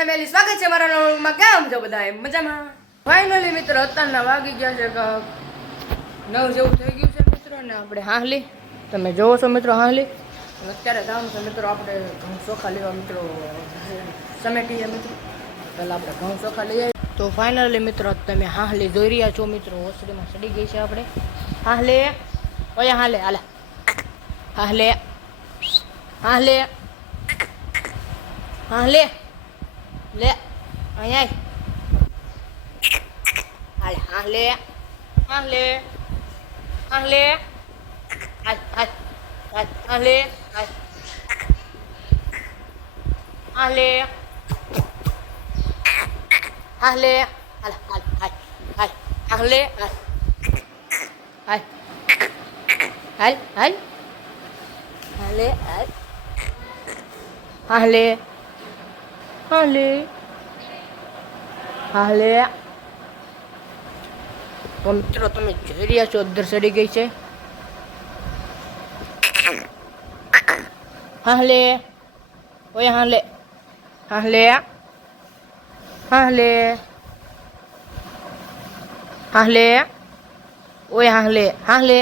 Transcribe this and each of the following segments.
Family સ્વાગત છે મારા વ્લોગમાં. કેમ છો બધા? મજામાં? ફાઇનલી મિત્રો અત્યારના વાગી ગયા છે કે 9 જેવું થઈ ગયું છે મિત્રો, ને આપણે હાહલી તમે જોવો છો મિત્રો હાહલી. અને અત્યારે જવાનું છે મિત્રો આપણે ઘઉં ચોખા લેવા મિત્રો, સમેટીએ મિત્રો. પહેલાં આપણે ઘઉં ચોખા લઈ આવીએ. તો ફાઇનલી મિત્રો તમે હાહલી જોઈ રહ્યા છો મિત્રો, ઓસરીમાં ચડી ગઈ છે આપણે હાહલે. ઓયા હાલે હાલે હાહલે હાહલે હાહલે લે અહીંયા હાલે હાલે હાલે હાલે હાલે હાલે હાલે હાલ હાલ હાલ હાલ હાલે હાલ હાલ હાલ હાલ હાલે હાલ હાલે હાલે હાલે. તો મિત્રો તમે જોઈ રહ્યા છો અંદર ચડી ગઈ છે હાલે. ઓય હાલે હાલે હાલે હાલે ઓય હાલે હાલે.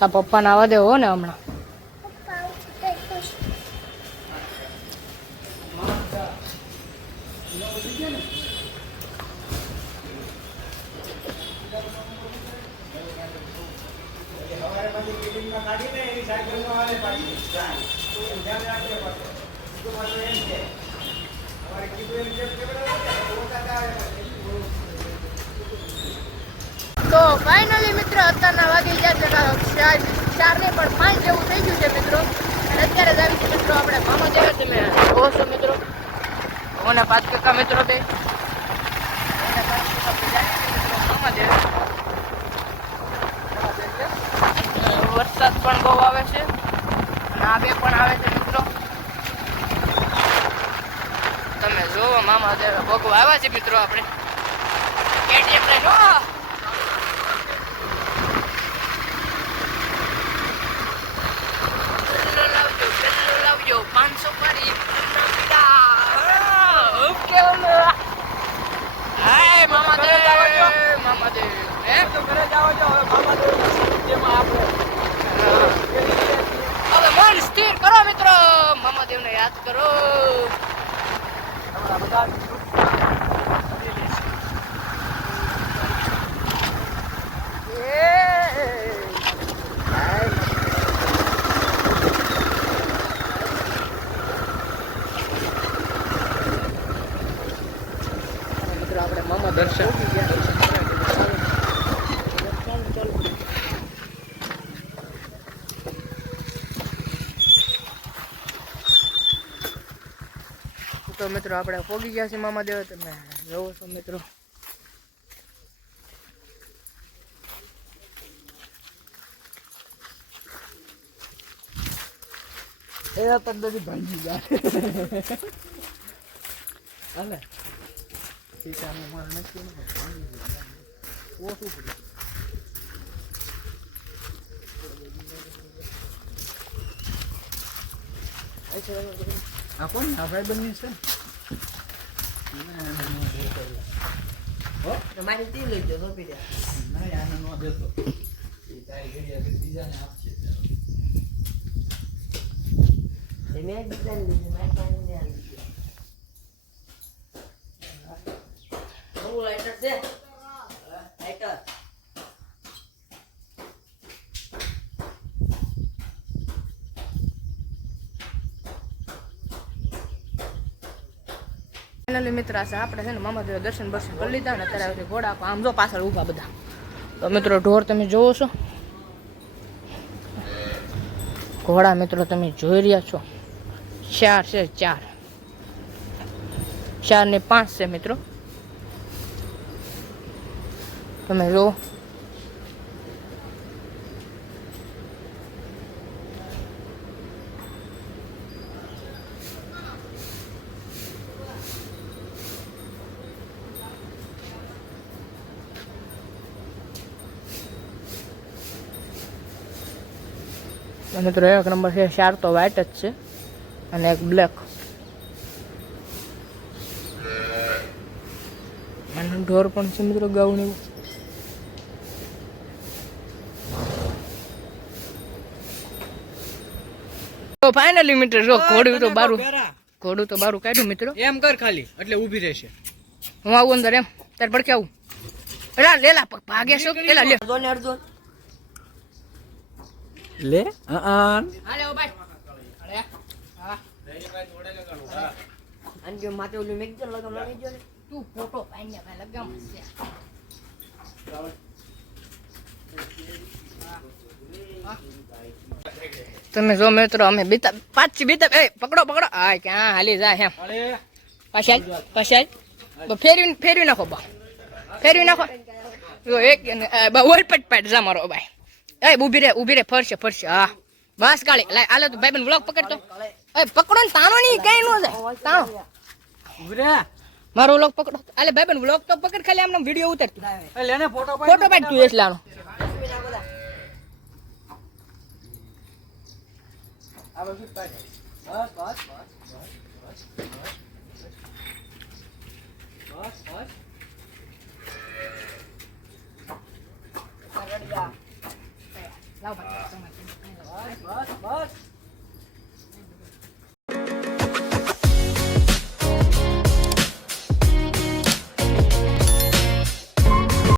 આ પપ્પાને આવવા દેવો ને હમણાં. તો ફાઇનલી મિત્રો અત્યારના વાગી ગયા છે 4 ને પણ 5 જેવું થઈ ગયું છે મિત્રો. અને અત્યારે જ આવી છે મિત્રો આપણે મામા જેવા તમે જોવો છો મિત્રો, ઓના 5 કાકા મિત્રો બે મામા જેવા. વરસાદ પણ બહુ આવે છે અને આ બે પણ આવે છે મિત્રો. તમે જોવો મામા જેવા ભોગવા આવ્યા છે મિત્રો. આપણે કેટીએમ લઈ લો. લાવજો 500 પાડી મામા દેવ હે તો ઘરે જાવ છો મામા દેવ જેમાં આપણે હવે મન સ્થિર કરો મિત્રો, મામા દેવને યાદ કરો. બધા આપણે મામા દર્શન તો મિત્રો આપણે પોગી ગયા છે મામા દેવ. તમે જોવો છો મિત્રો. એ પંદરી ભાંગી જાય હાલે સીતાનું માર નથી ને ઓછું પડે. આ કોણ આ ભાઈ બની છે તમારી તી લઈ જતો પીડ્યા ના આને નો દેતો એ તારી ઘડિયા બીજાને આપશે. મેં બીજાને લીધું મારી પાસે ને આવી ગયો. લાઈટર છે લાઈટર ફાઇનલી મિત્ર આ આપણે છે ને મામાદેવ દર્શન કરી લીધા ને અત્યારે ઘોડા આમ જો પાછળ ઊભા બધા. તો મિત્રો ઢોર તમે જોવો છો, ઘોડા મિત્રો તમે જોઈ રહ્યા છો. 4 છે, 4 ને 5 છે મિત્રો. તમે જો મિત્રો એક નંબર છે. 4 તો વ્હાઈટ જ છે અને એક બ્લેક. અને ઢોર પણ છે મિત્રો ગાઉન એવું. તો ફાઇનલી મિત્રો જો ઘોડું તો બારું કાઢ્યું મિત્રો. એમ કર ખાલી એટલે ઊભી રહેશે. હું આવું અંદર એમ તાર પડકે આવું. લેલા ભાગે છો લેલા લે અર્જુન લે હાલે ઓ ભાઈ અરે હા અંજો માથે ઓલું મેક લગામ લગાઈ જો ને તું ફોટો પાઈને ભાઈ લગામ છે. તમે જો મિત્રો અમે બીતા પાછી બીતા એ પકડો આ ક્યાં હાલી જાય એમ પાછળ ફેરવી નાખો બા ફેરવી નાખો જો એક ઓલ પટ જા મારો ભાઈ. એ ઊભી રે ફરશે હા બસ કાળી લાય આલે તો ભાઈબંધ વ્લોગ પકડતો. એ પકડો ને તાણો ની કઈ નો જાય તાણો ઊભી રે મારો વ્લોગ પકડો. આલે ભાઈબંધ વ્લોગ તો પકડ ખાલી આમનો વિડિયો ઉતાર તું. એ લેને ફોટો પાડ તું એટલાનો. આ બધું પાડ બસ